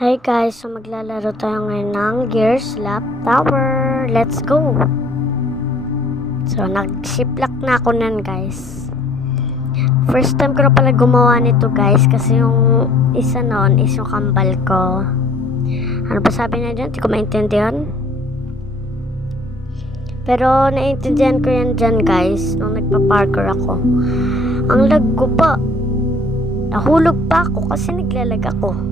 Hi guys, so maglalaro tayo ngayon ng Gears Lap Tower. Let's go! So nag-shiplock na ako nun guys. First time ko na pala gumawa nito guys, kasi yung isa nun is yung kambal ko. Ano ba sabi niya dyan? Hindi ko maintindihan. Pero naiintindihan ko yan dyan guys, nung nagpa-parkour ako. Ang lag ko pa. Nahulog pa ako kasi naglalag ako.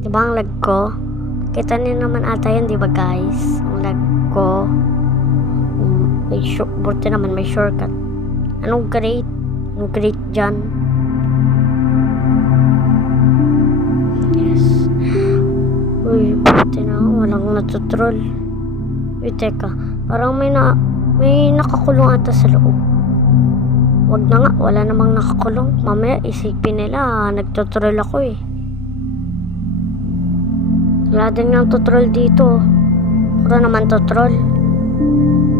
Diba ang lag ko? Kita niyo naman ata yun, diba guys? Ang lag ko. May buti naman may shortcut. Anong great? Anong great dyan? Yes. Uy, buti na. Walang natutrol. Uy, teka. Parang may nakakulong ata sa loob. Wag na nga. Wala namang nakakulong. Mamaya isipin nila. Nagtutrol ako eh. Wala din ng tutrol dito. Puro naman tutrol.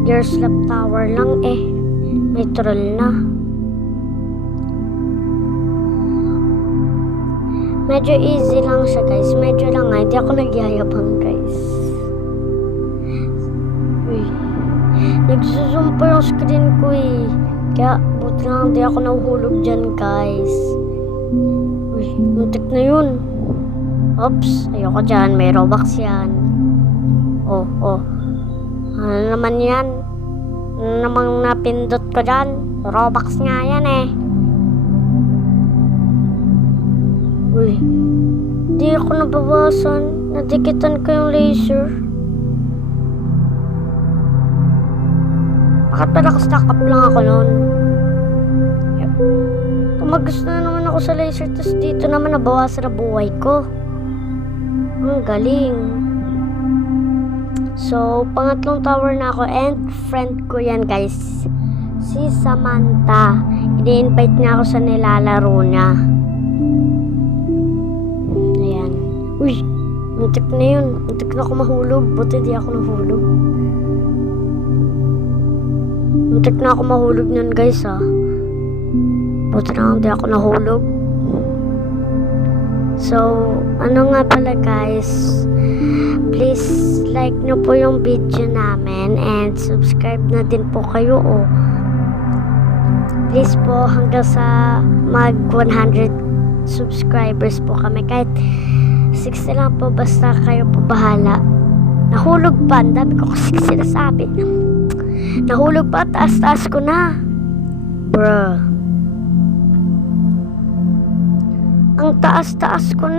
Gears Lap Tower lang eh. May troll na. Medyo easy lang siya guys. Medyo lang nga. Hindi ako nagyayabang guys. Uy. Nagsusum pa yung screen ko eh. Kaya buti lang hindi ako nahuhulog dyan guys. Uy. Muntik na yun. Oops, ayoko dyan. May Robux yan. Oh. Ano naman yan? Ano namang napindot ko dyan? Robux nga yan eh. Uy. Di ako nabawasan. Nadikitan ko yung laser. Bakit pala ka-stack up lang ako nun? Yep. Tumagas na naman ako sa laser. Tapos dito naman nabawasan na buhay ko. Ang galing. So, pangatlong tower na ako and friend ko yan guys. Si Samantha. I-invite niya ako sa nilalaro niya. Ayan. Uy, muntik na yun. Muntik na ako mahulog. Buti di ako nahulog. Muntik na ako mahulog nun guys ha. Buti na di ako nahulog. So, ano nga pala guys, please like nyo po yung video namin and subscribe na din po kayo please po hanggang sa mag 100 subscribers po kami, kahit 60 lang po, basta kayo po bahala. Nahulog pa, ang dami ko kasi sinasabi. Nahulog pa, taas-taas ko na bruh. Ang taas-taas ko na